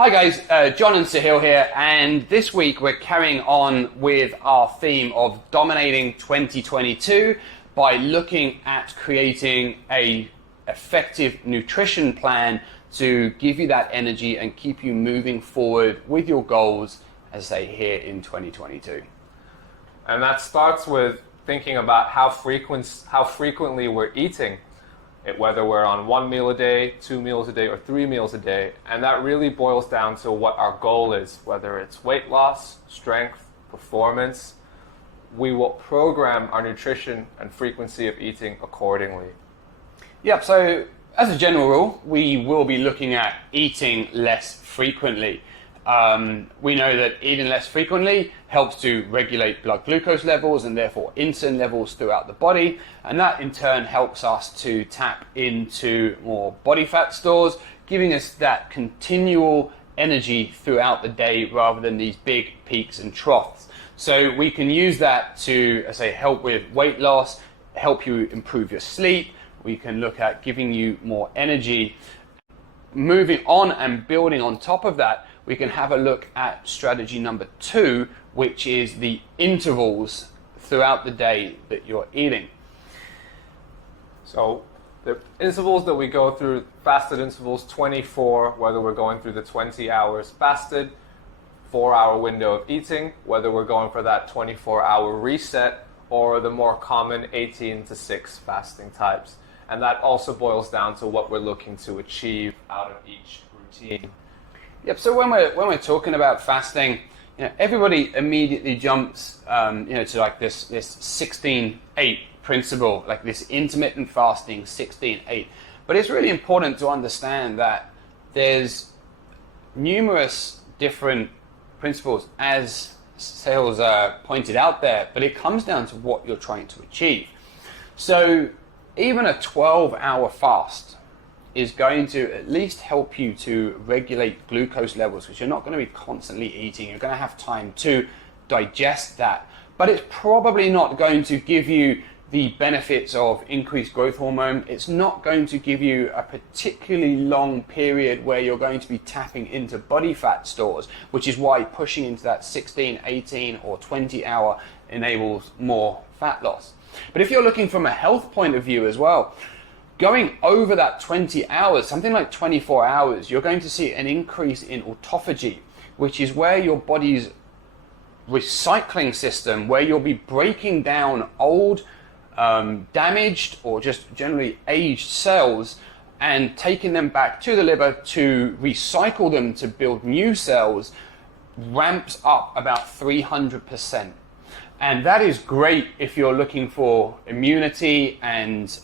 Hi guys, Jon and Sahil here, and this week we're carrying on with our theme of dominating 2022 by looking at creating a effective nutrition plan to give you that energy and keep you moving forward with your goals, as they here in 2022. And that starts with thinking about how frequently we're eating. Whether we're on 1 meal a day, 2 meals a day, or 3 meals a day. And that really boils down to what our goal is, whether it's weight loss, strength, performance. We will program our nutrition and frequency of eating accordingly. Yep, so as a general rule, we will be looking at eating less frequently. We know that eating less frequently helps to regulate blood glucose levels and therefore insulin levels throughout the body, and that in turn helps us to tap into more body fat stores, giving us that continual energy throughout the day rather than these big peaks and troughs. So we can use that to, as I say, help with weight loss, help you improve your sleep. We can look at giving you more energy. Moving on and building on top of that, we can have a look at strategy number 2, which is the intervals throughout the day that you're eating. So the intervals that we go through, fasted intervals, 24, whether we're going through the 20 hours fasted, 4-hour window of eating, whether we're going for that 24-hour reset, or the more common 18 to 6 fasting types. And that also boils down to what we're looking to achieve out of each routine. Yep. So when we're talking about fasting, everybody immediately jumps, to like this 16-8 principle, like this intermittent fasting 16-8. But it's really important to understand that there's numerous different principles, as Sahil's pointed out there. But it comes down to what you're trying to achieve. So even a 12-hour fast is going to at least help you to regulate glucose levels, because you're not going to be constantly eating. You're going to have time to digest that. But it's probably not going to give you the benefits of increased growth hormone. It's not going to give you a particularly long period where you're going to be tapping into body fat stores, which is why pushing into that 16, 18, or 20 hour enables more fat loss. But if you're looking from a health point of view as well, going over that 20 hours, something like 24 hours, you're going to see an increase in autophagy, which is where your body's recycling system, where you'll be breaking down old, damaged, or just generally aged cells and taking them back to the liver to recycle them to build new cells, ramps up about 300%. And that is great if you're looking for immunity and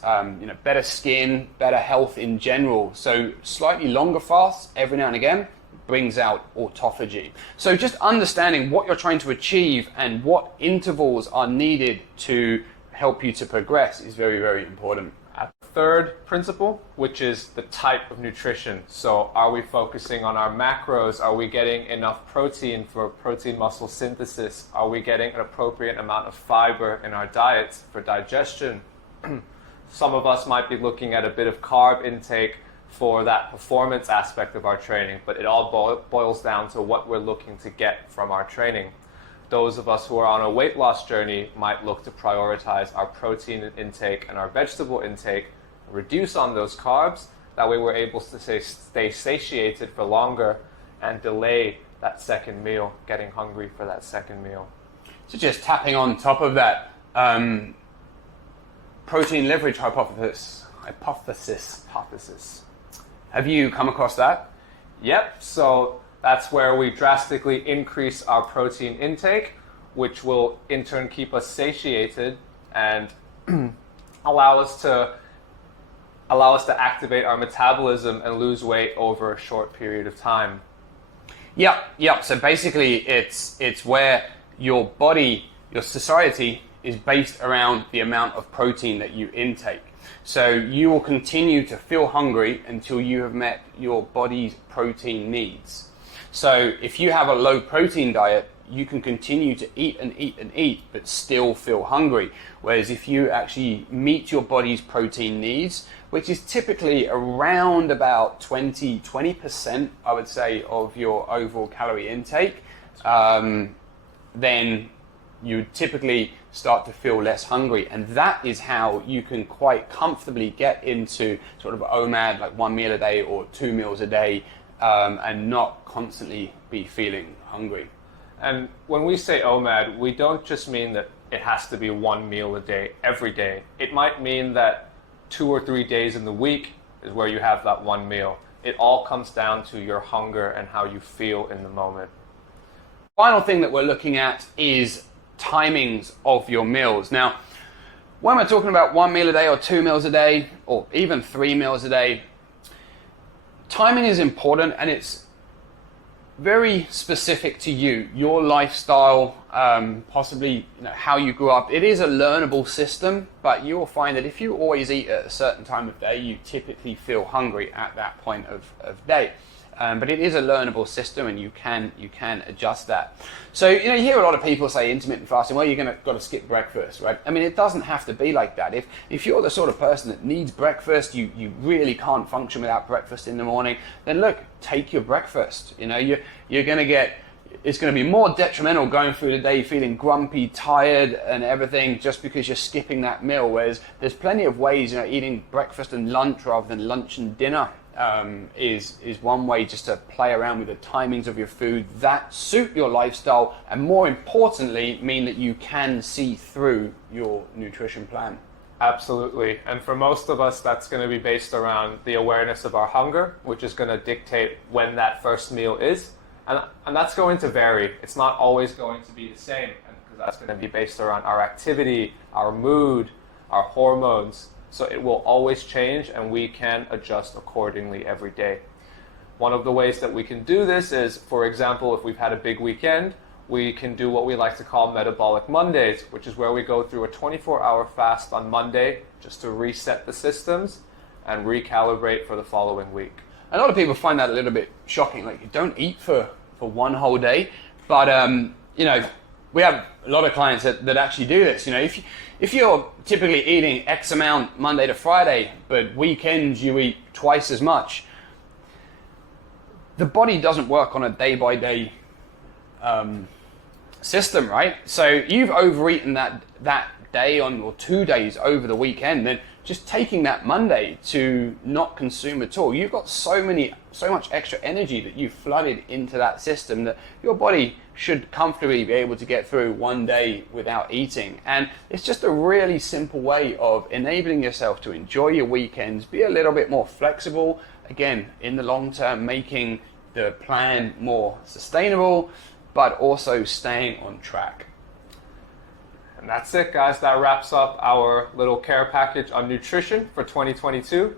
better skin, better health in general. So slightly longer fasts every now and again brings out autophagy. So just understanding what you're trying to achieve and what intervals are needed to help you to progress is very, very important. Third principle, which is the type of nutrition. So are we focusing on our macros? Are we getting enough protein for protein muscle synthesis? Are we getting an appropriate amount of fiber in our diets for digestion? Some of us might be looking at a bit of carb intake for that performance aspect of our training, but it all boils down to what we're looking to get from our training. Those of us who are on a weight loss journey might look to prioritize our protein intake and our vegetable intake, reduce on those carbs. That way we're able to stay satiated for longer and delay that second meal, getting hungry for that second meal. So just tapping on top of that, protein leverage hypothesis. Have you come across that? Yep, so that's where we drastically increase our protein intake, which will in turn keep us satiated and allow us to activate our metabolism and lose weight over a short period of time. Yep. So basically it's where your body, your society is based around the amount of protein that you intake. So you will continue to feel hungry until you have met your body's protein needs. So if you have a low protein diet, you can continue to eat and eat and eat, but still feel hungry. Whereas if you actually meet your body's protein needs, which is typically around about 20%, I would say, of your overall calorie intake, then you typically start to feel less hungry. And that is how you can quite comfortably get into sort of OMAD, like 1 meal a day or 2 meals a day, and not constantly be feeling hungry. And when we say OMAD, we don't just mean that it has to be 1 meal a day every day. It might mean that 2 or 3 days in the week is where you have that one meal. It all comes down to your hunger and how you feel in the moment. Final thing that we're looking at is timings of your meals. Now, when we're talking about 1 meal a day or 2 meals a day, or even 3 meals a day, timing is important, and it's very specific to you, your lifestyle, possibly how you grew up. It is a learnable system, but you will find that if you always eat at a certain time of day, you typically feel hungry at that point of day. But it is a learnable system, and you can adjust that. So you hear a lot of people say intermittent fasting. Well, you're got to skip breakfast, right? I mean, it doesn't have to be like that. If you're the sort of person that needs breakfast, you really can't function without breakfast in the morning. Then look, take your breakfast. You're going to get. It's going to be more detrimental going through the day feeling grumpy, tired, and everything just because you're skipping that meal. Whereas there's plenty of ways. Eating breakfast and lunch rather than lunch and dinner. Is one way just to play around with the timings of your food that suit your lifestyle, and more importantly mean that you can see through your nutrition plan. Absolutely. And for most of us, that's going to be based around the awareness of our hunger, which is going to dictate when that first meal is. And that's going to vary. It's not always going to be the same, because that's going to be based around our activity, our mood, our hormones. So it will always change, and we can adjust accordingly every day. One of the ways that we can do this is, for example, if we've had a big weekend, we can do what we like to call Metabolic Mondays, which is where we go through a 24-hour fast on Monday just to reset the systems and recalibrate for the following week. A lot of people find that a little bit shocking. Like, you don't eat for one whole day, but we have a lot of clients that actually do this. If you're typically eating X amount Monday to Friday, but weekends you eat twice as much, the body doesn't work on a day-by-day system, right? So you've overeaten that day or 2 days over the weekend, then just taking that Monday to not consume at all, you've got so much extra energy that you've flooded into that system that your body should comfortably be able to get through one day without eating. And it's just a really simple way of enabling yourself to enjoy your weekends, be a little bit more flexible, again, in the long term, making the plan more sustainable, but also staying on track. And that's it, guys. That wraps up our little care package on nutrition for 2022.